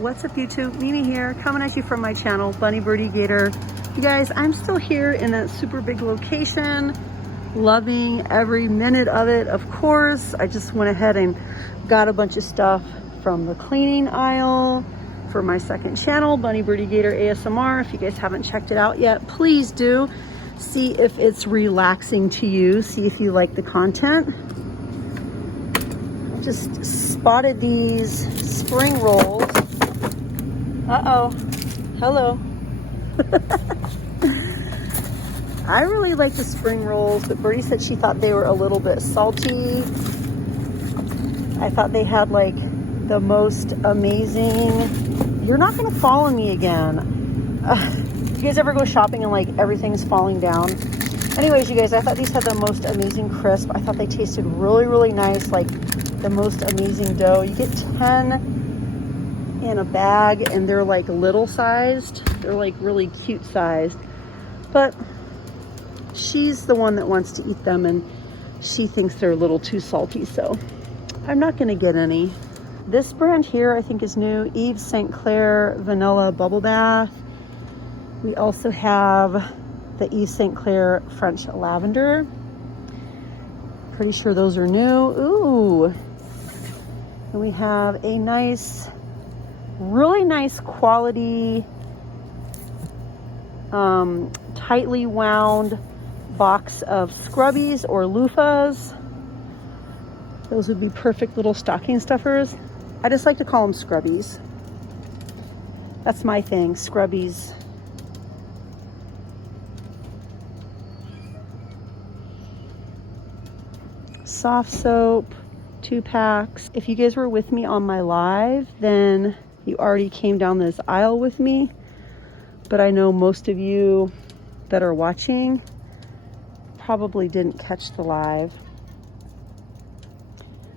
What's up YouTube, Mimi here, coming at you from my channel, Bunny, Birdie, Gator. You guys, I'm still here in that super big location, loving every minute of it. Of course, I just went ahead and got a bunch of stuff from the cleaning aisle for my second channel, Bunny, Birdie, Gator ASMR. If you guys haven't checked it out yet, please do. See if it's relaxing to you, see if you like the content. I just spotted these spring rolls. Uh-oh, hello. I really like the spring rolls, but Birdie said she thought they were a little bit salty. I thought they had like the most amazing, you're not gonna follow me again. You guys ever go shopping and like everything's falling down? Anyways, you guys, I thought these had the most amazing crisp. I thought they tasted really, really nice, like the most amazing dough. You get 10 in a bag and they're like little sized. They're like really cute sized. But she's the one that wants to eat them and she thinks they're a little too salty, so I'm not gonna get any. This brand here I think is new, Yves St. Clair Vanilla Bubble Bath. We also have the Yves St. Clair French Lavender. Pretty sure those are new. Ooh. And we have a nice, really nice quality, tightly wound box of scrubbies or loofahs. Those would be perfect little stocking stuffers. I just like to call them scrubbies. That's my thing, scrubbies. Soft soap, 2 packs. If you guys were with me on my live, then you already came down this aisle with me, but I know most of you that are watching probably didn't catch the live.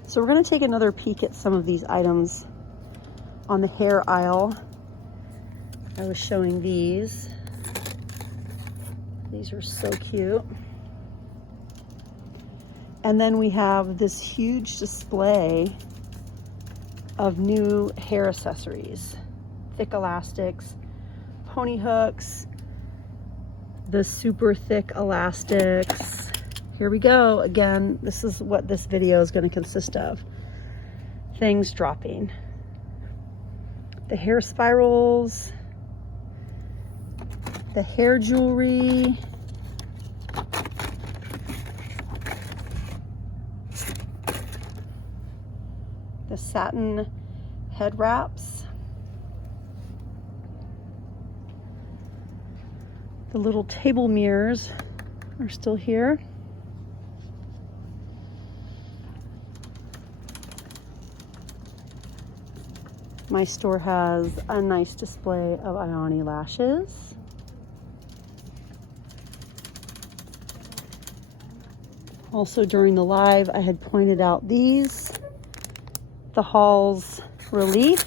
So we're gonna take another peek at some of these items on the hair aisle. I was showing these. These are so cute. And then we have this huge display of new hair accessories, thick elastics, pony hooks, the super thick elastics. Here we go. Again, this is what this video is going to consist of. Things dropping. The hair spirals, the hair jewelry, the satin head wraps, the little table mirrors are still here. My store has a nice display of Ioni lashes. Also during the live, I had pointed out these. The Halls Relief.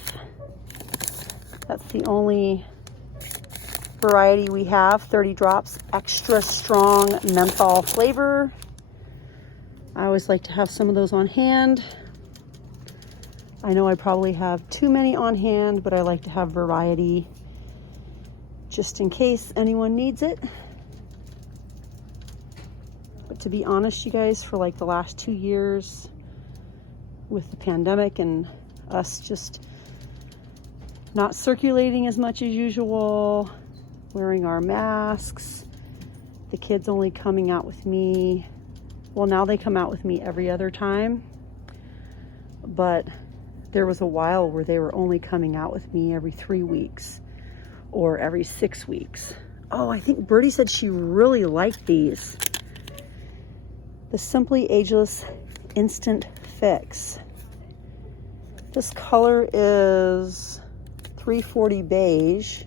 That's the only variety we have. 30 drops, extra strong menthol flavor. I always like to have some of those on hand. I know I probably have too many on hand, but I like to have variety just in case anyone needs it. But to be honest, you guys, for like the last 2 years, with the pandemic and us just not circulating as much as usual, wearing our masks, the kids only coming out with me. Well, now they come out with me every other time, but there was a while where they were only coming out with me every 3 weeks or every 6 weeks. Oh, I think Birdie said she really liked these. The Simply Ageless Instant Fix. This color is 340 beige.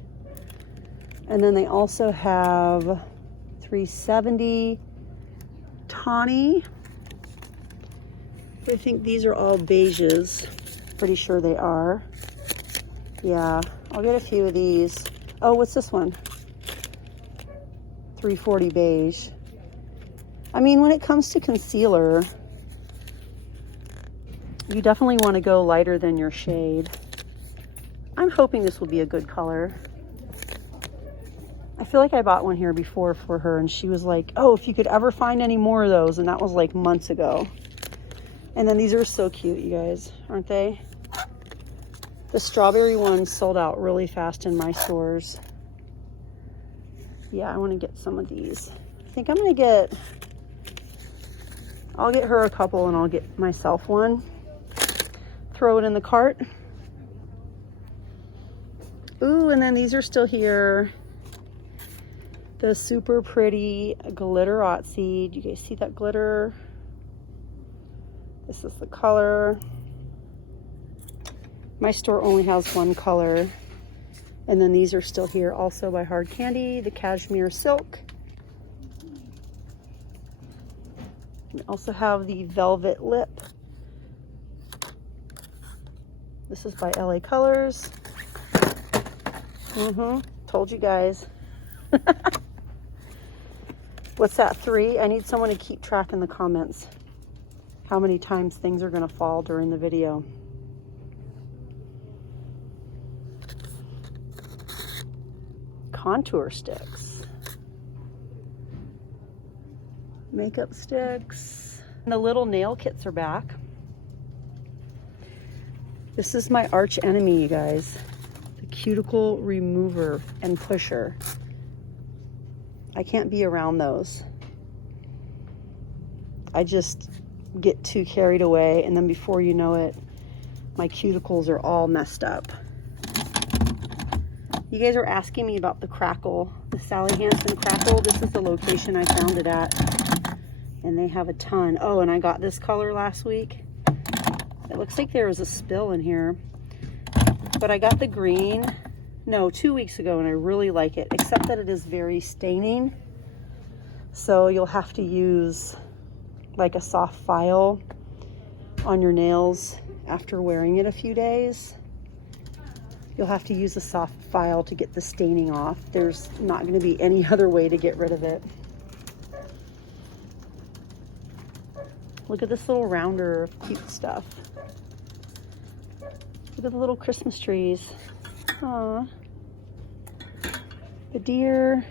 And then they also have 370 tawny. I think these are all beiges. Pretty sure they are. Yeah, I'll get a few of these. Oh, what's this one? 340 beige. I mean, when it comes to concealer, you definitely want to go lighter than your shade. I'm hoping this will be a good color. I feel like I bought one here before for her and she was like, oh, if you could ever find any more of those. And that was like months ago. And then these are so cute, you guys, aren't they? The strawberry ones sold out really fast in my stores. Yeah, I want to get some of these. I think I'm going to get, I'll get her a couple and I'll get myself one. Throw it in the cart. Ooh, and then these are still here. The super pretty glitter seed. You guys see that glitter? This is the color. My store only has one color. And then these are still here also by Hard Candy, the cashmere silk. We also have the velvet lip. This is by LA Colors. Told you guys. What's that, 3? I need someone to keep track in the comments how many times things are gonna fall during the video. Contour sticks, makeup sticks, and the little nail kits are back. This is my arch enemy, you guys, the cuticle remover and pusher. I can't be around those. I just get too carried away, and then before you know it, my cuticles are all messed up. You guys are asking me about the crackle, the Sally Hansen crackle. This is the location I found it at, and they have a ton. Oh, and I got this color last week. It looks like there was a spill in here, but I got the green, no, 2 weeks ago, and I really like it, except that it is very staining. So you'll have to use like a soft file on your nails after wearing it a few days. You'll have to use a soft file to get the staining off. There's not going to be any other way to get rid of it. Look at this little rounder of cute stuff. Look at the little Christmas trees. Aww. The deer.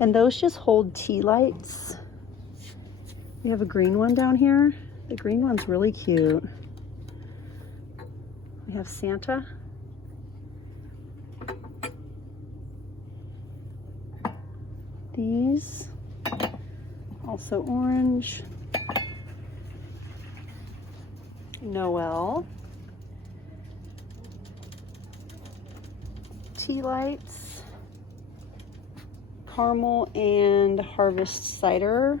And those just hold tea lights. We have a green one down here. The green one's really cute. We have Santa. These, also orange. Noel. Tea lights. Caramel and harvest cider.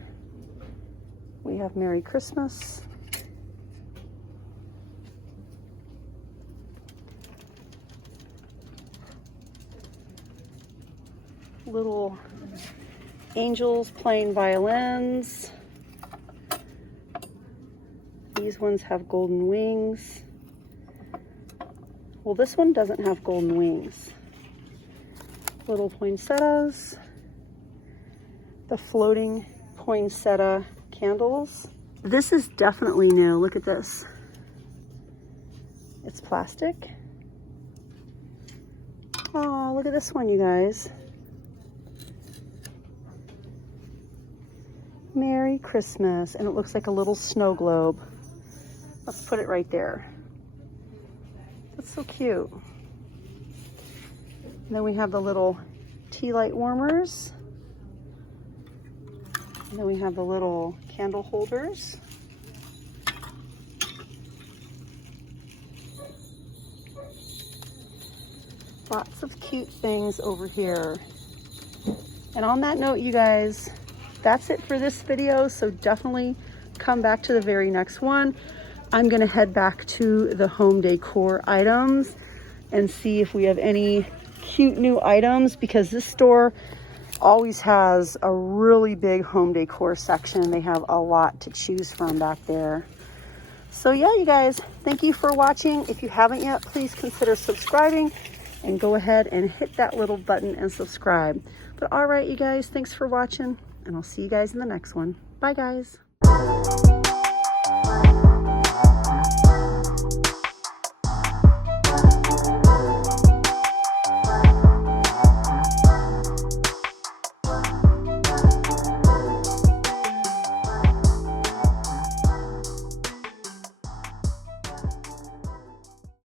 We have Merry Christmas. Little angels playing violins. These ones have golden wings. Well, this one doesn't have golden wings. Little poinsettias. The floating poinsettia candles. This is definitely new. Look at this. It's plastic. Oh, look at this one, you guys. Merry Christmas. And it looks like a little snow globe. Let's put it right there. That's so cute. And then we have the little tea light warmers. And then we have the little candle holders. Lots of cute things over here. And on that note, you guys, that's it for this video. So definitely come back to the very next one. I'm gonna head back to the home decor items and see if we have any cute new items, because this store always has a really big home decor section. They have a lot to choose from back there. So yeah, you guys, thank you for watching. If you haven't yet, please consider subscribing and go ahead and hit that little button and subscribe. But all right, you guys, thanks for watching, and I'll see you guys in the next one. Bye, guys.